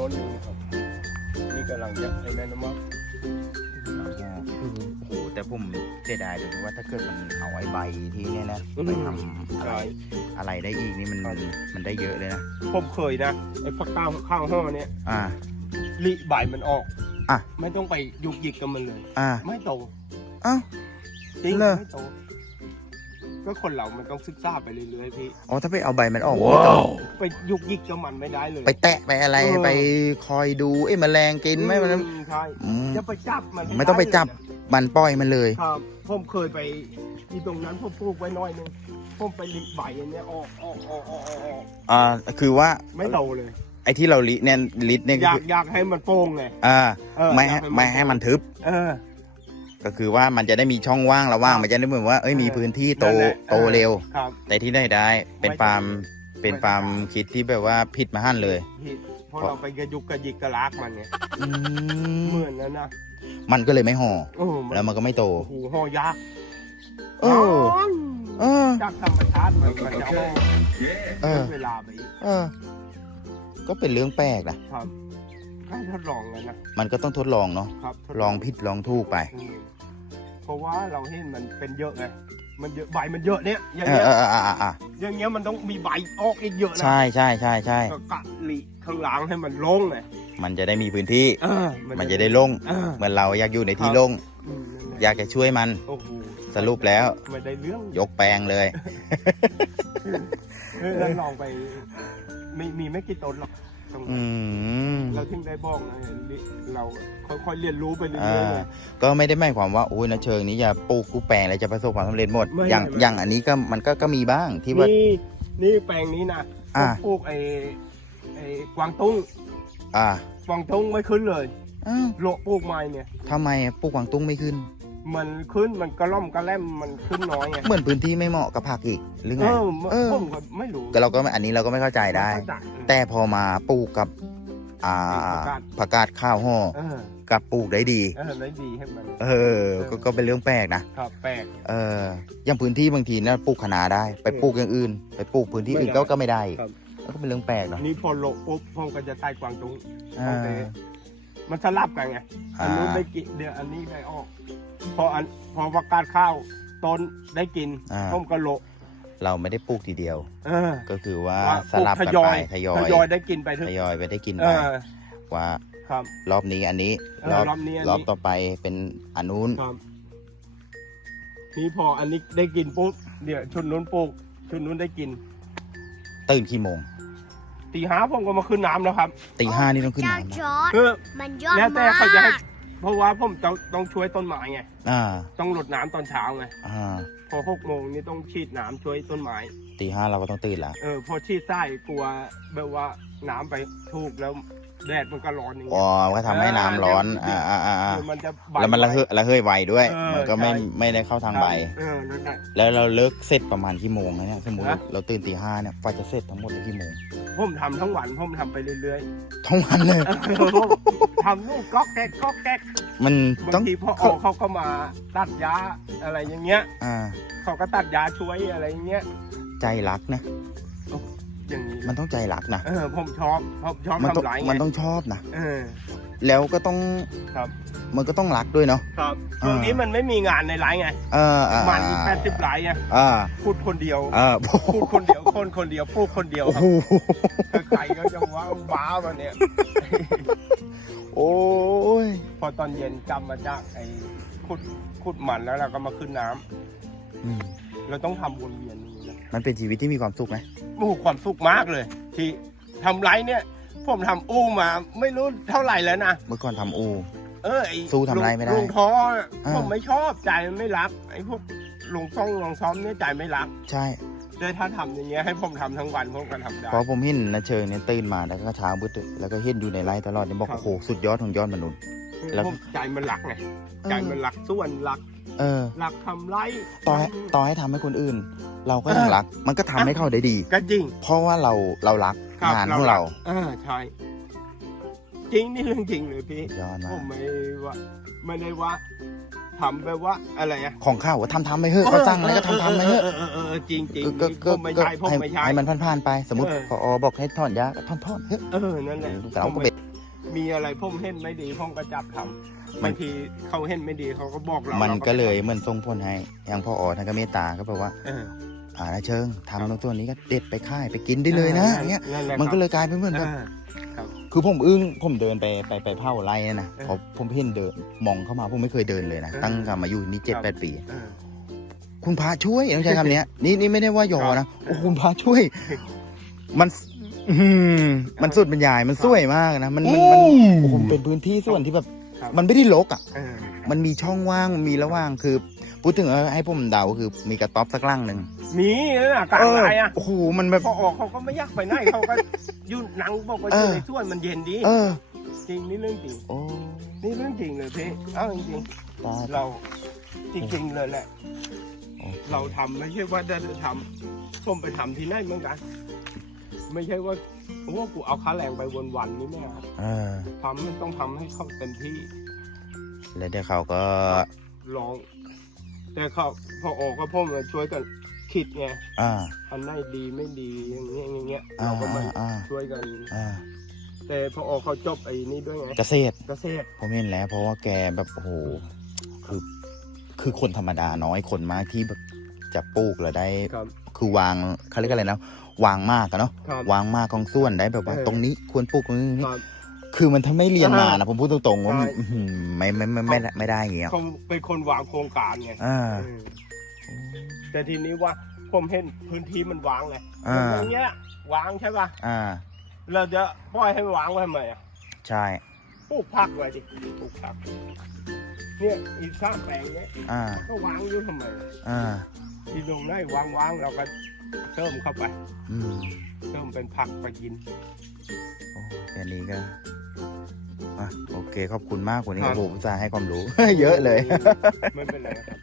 ต้นหนึงครับ นี่กำลังจะไอ้นั่นนะมั้งคือโอ้โหแต่ผมเสียดายเลยว่าถ้าเกิดมันเอาไอ้ใบที่เนี่ยนะไปทำอะไรใช่อะไรได้อีกนี่มันมันได้เยอะเลยนะผมเคยนะไอ้ผักก้าวข้างห่อเนี่ยอ่าลิใบมันออกอะไม่ต้องไปยุกยิกกับมันเลย อ่า ไม่โตอ้าวจริงเหรอไม่โต ก็คนเรามันต้องศึกษาไปเรื่อยๆพี่ อ๋อถ้าไปเอาใบมันออกมันก็ต้องไปยุกยิกกับมันไม่ได้เลยไปแตะไปอะไรเออ ไปคอยดูเอ้ยแมลงกินไหมมันอืใช่อืมจะไปจับมันไม่ต้องไปจับด้เลยมันปล่อยมันเลยนะครับผมเคยไปที่ตรงนั้นผมปลูกไว้น้อยหนึงผมไปลิใบอันเนี้ยออกออกออกออกออกออกอ่าคือว่าไม่โตเลย ไอ้ที่เราลิเนี่ยลิเนี่ยอยากคืออยากให้มันโป้งไงอ่าเออไม่อยาให้กไม่ให้มันทึบ เออ ก็คือว่ามันจะได้มีช่องว่างระหว่างครับมันจะได้เหมือนว่าเอ้ยมีเออพื้นที่โตนั่นแหละ โตเร็ว ครับ แต่ที่ได้ได้เป็นไม่ฟาร์มเป็นไม่ฟาร์มคิดที่แบบว่าผิดมาหั่นเลยผิดเพราะเราไปกระยุกกระยิกกระลากมันไงอืมเหมือนนั้นนะมันก็เลยไม่ห่อ โอ้โหมันแล้วมันก็ไม่โต โอ้โหห่อยากเออ เออ จากธรรมชาติมันมันจะห่อเออ เวลาไปอีกเออ ก็เป็นเรื่องแปลกนะครับ ให้ทดลองกันนะ มันก็ต้องทดลองเนาะครับทดลองผิดลองถูกไป อืมเพราะว่าเราเห็นมันเป็นเยอะไงมันเยอะใบมันเยอะเนี่ยอย่างเออเงี้ยเออเออเออเอออย่างเงี้ยมันต้องมีใบออกอีกเยอะนะใช่ใช่ใช่ใช่ก็กะหลีข้างหลังให้มันโล่งไงมันจะได้มีพื้นที่ เออมันจะได้โล่งเออเหมือนเราอยากอยู่ในที่โล่งอืมนั่นแหละอยากจะช่วยมันโอ้โหสรุปแล้วไม่ได้เรื่องยกแปลงเลย เออแล้วลองไปไม่มีไม่กี่ต้นหรอกตรงอืนั้นมเรา ถึงได้บอกนะเราค่อยๆเรียนรู้ไปเรื่อ่อยๆาเลยก็ไม่ได้หมายความว่าโอ้ยนะเชิงนี้จะปลูกกูแปลงแล้วจะประสบความสำเร็จหมดไม่อย่างไม่อย่างอันนี้ก็มันก็ก็มีบ้างที่ว่านี่นี่แปลงนี้นะอ่าผมปลูกไอ้ไอ้กวางตุ้ง อ่ากวางตุ้งไม่ขึ้นเลยอ้าวโละปลูกใหม่เนี่ยทำไมปลูกกวางตุ้งไม่ขึ้น มันขึ้นมันกระล่อมกระแล่มมันขึ้นน้อยไงเหมือนพื้นที่ไม่เหมาะกับผักอีกหรือไงเออเออผมก็ไม่รู้ก็เราก็ไม่อันนี้เราก็ไม่เข้าใจได้ม่เข้าใจแต่พอมาปลูกกับ อ่าผักกาดผักกาดข้าวห่อเออกับปลูกได้ดี เออได้ดีให้มัน เออก็ก็เป็นเรื่องแปลกนะครับแปลก เอออย่างพื้นที่บางทีนะปลูกคะน้าได้ ไปปลูกอย่างอื่น ไปปลูกพื้นที่อื่นไม่ได้ก็ก็ไม่ได้อีกครับแล้วก็เป็นเรื่องแปลกเนาะ นี่พอโละปุ๊บผมก็จะใต้กวางตุ้งอ่าโอเคมันสลับกันไง อัอ่านนู้นได้กินเดี๋ยวอันนี้ได้ออก พออันพอประกาศข้าวต้นได้กินอ่า ผมก็โละ เราไม่ได้ปลูกทีเดียว เออก็คือว่าว่าสลับทกันยอไปยทยอทยยอยได้กินไปเถทอะยอยไปได้กินเอไปอว่าครับ รอบนี้อันนี้เออรอบนี้อันนี้ รอบต่อไปเป็นอันนู้นครับนี่พออันนี้ได้กินปุ๊บเดี๋ยวชุดนู้นปลูกชุดนู้นได้กินตื่นกี่โมงตีห้าผมก็มาขึ้นน้ำแล้วครับตีห้านี่ต้องขึ้นเจ้าน้ำจนะอร์ดคือมันยอดแล้วแต่มาเขาจะให้ก เพราะว่าผมต้องต้องช่วยต้นไม้ไง อ่าต้องรดน้ำตอนเช้าไง อ่าพอหกโมงนี่ต้องฉีดน้ำช่วยต้นไม้ ตีห้าเราก็ต้องตื่นละเออ พอฉีดใต้กลัวแบบว่าน้ำไปทูกแล้วแดดมันก็ร้อนอย่างอ๋เงี้อยก็ทำให้น้ำร้อนอ่าอ่าอ่าอ่าเดี๋ยวมันจะใบแล้วมันระเหยระเหยไวด้วย เออมันก็ไม่ใช่ ไม่ได้เข้าทางใบ เออนั่นแหละ แล้วเราเลิกเสร็จประมาณกี่โมงนะเนี่ยสมมติฮะ เราตื่นตีห้าเนี่ยกว่าจะเสร็จทั้งหมดได้กี่โมง ผมทำทั้งวันผมทำไปเรื่อยทั้งวันเลยๆทำนู่นก๊อกแก๊กก๊อกแก๊กมันบาต้องงทีพอออกเขาก็มาตัดยาอะไรอย่างเงี้ยอ่า เขาก็ตัดยาช่วยอะไรอย่างเงี้ยใจรักนะ อย่างนี้มันต้องใจรักนะ เออผมชอบผมชอบมันต้องทำร้ายไงมันต้องชอบนะ เออ แล้วก็ต้องครับ มันก็ต้องรักด้วยเนาะ ครับอ่าช่วงนี้มันไม่มีงานในไลฟ์ไงเอออ่ามันแปดสิบไลฟ์ไงอ่าพูดคนเดียวอ่าพูดคนเดียวคนคนเดียวพูดคนเดียวโอ้ครับโหถ้าใครก็จะว่าบ้ามาเนี่ย โอ้ยพอตอนเย็นกลับมาจากไอ้ขุดขุดมันแล้วเราก็มาขึ้นน้ำอืมเราต้องทำวนเวียนอย่างนี้นะมันเป็นชีวิตที่มีความสุขไหมโอ้โหความสุขมากเลย ที่ทำไรเนี่ย ผมทำอู้มาไม่รู้เท่าไหร่แล้วนะ เมื่อก่อนทำอู เออไอ้สู้ทำไรไม่ได้ลุงท้ออ่า ผมไม่ชอบใจมันไม่รักไอ้พวกลุงซ่องลุงซ้อมเนี่ยใจไม่รักใช่แต่ถ้าทำอย่างเงี้ยให้ผมทำทั้งวันผมก็ทำได้เพราะผมเห็นนะเชิงเนี่ยตื่นมาแล้วก็เช้ามืดแล้วก็เห็นอยู่ในไร่ตลอดเนี่ยบอกครับ โอ้โหสุดยอดของยอดมนุษย์ แล้ว ผมใจมันรักไงใจมันรักส่วนรักเออ รักทำไรต่อให้ต่อให้ทำให้คนอื่น เราก็ยังรัก มันก็ทำให้เขาได้ดี ก็จริง เพราะว่าเราเรารักครับงานของเรา เออใช่ จริงนี่เรื่องจริงเลยพี่สุดยอดมาผกมไม่ว่าไม่ได้ว่าทำแบบว่าอะไรอะของข้าวก็ทำทำไปเถอะเขาสั่งอะไรก็ทำทำไปเถอะเออเออเออเออจริงจริงก็ก็ผมไม่ก็ใช่ผมให้ไม่ใช่ ให้มันผ่านๆไป สมมติเออ พอบอกให้ถอนยาก็ถอนถอนเถอะเออนั่นแหละเราก็เป็นมีอะไรผมเห็นไม่ดีผมก็จับทำบางทีเขาเห็นไม่ดีเขาก็บอกเรามันราก็เลยเหมือนส่งผลให้อย่างพ่ออ๋อท่านก็เมตตาก็แบบว่า เอออ่านะเชิงทำตรงตัวนี้ก็เด็ดไปค่ายไปกินได้เลยนะอย่างเงี้ยนั่นแหละมันก็ครับเลยกลายเป็นเหมือนแบบ อ่าคื อผมอึ้งผมเดินไปไปไปเผาไร่นะนะเออพอผมเห็นเดินมองเข้ามาผมไม่เคยเดินเลยนะเออตั้งแต่มาอยู่นี่เจ็ดครับแปดปีเออคุณพระช่วยต้องใช้คำเนี้ย นี่นี่ไม่ได้ว่ายอครับนะโอ้คุณพระช่วย มันอื้อหือมันสุดบรรยายมันสวยมากนะมันมันมันโอ้โหมันเป็นพื้นที่ส่วนที่แบบ ครับ มันไม่ได้รกอะ เออมันมีช่องว่างมันมีระหว่างคือพูดถึงเออให้ผมเดาคือมีกระต๊อบสักล่างหนึ่งมีนั่นน่ะกลางเออไรอะโอ้โหมันแบบ พอออกเขาก็ไม่อยากไปไหนเขาก็ อยุ่หนังบอกว่าเออยู่อในส่วนมันเย็นดี เออจริงนี่เรื่องจริง โอ้นี่เรื่องจริงเลยพี่เอ้าจริงตาย ๆเราจริงๆเลยแหละ โอคเราทำไม่ใช่ว่าจะทำผมไปทำที่ไหนเหมือนกัน ไม่ใช่ว่าว่ากูเอาค่าแรงไปวันๆนี่ไม่เอาเออทำมันต้องทำให้เขาเต็มที่ แล้วเดี๋ยวเขาก็ลอง แต่เขาพอออกก็พ่อมาช่วยกัน คิดไงอ่า อันไหนดีไม่ดีอย่างเงี้ยอย่างเงี้ยอ่าเราก็มาอ่า ช่วยกัน อ่าแต่พอออกเขาจบไอ้นี่ด้วยไงเกษตร เกษตรผมเห็นแล้ว เพราะว่าแกแบบโอ้โหคือ คือคนธรรมดาน้อยคนมากที่แบบจะปลูกแล้วได้ ครับ คือวางเขาเรียกอะไรนะวางมากอะเนาะครับวางมากของส่วนได้แบบว่าเออ ตรงนี้ควรปลูกตรงนี้ครับ คือมันถ้าไม่เรียนมาอ่านะผมพูดตรงๆว่าใช่ อื้อหือไม่ไม่ไม่ไม่ไม่ไม่ได้อย่างเงี้ยเขาเป็นคนวางโครงการไงอ่าเออ แต่ทีนี้ว่าผมเห็นพื้นที่มันวางไงอ่า อย่างเงี้ยวางใช่ป่ะอ่า เราจะปล่อยให้มันวางไว้ทำไมอะใช่ ปลูกผักไว้ดิปลูกผักเนี่ยอีกสามแปลงเนี้ยอ่า ก็วางอยู่ทำไมอ่าที่ตรงไหนวางวางๆเราก็เติมเข้าไปอืมเติมเป็นผักไปกิน โอ้แค่นี้ก็อะโอเค ขอบคุณมากวันนี้ครับโอ้โหอุตส่าห์ให้ความรู้ เยอะเลย ไม่เป็นไรครับ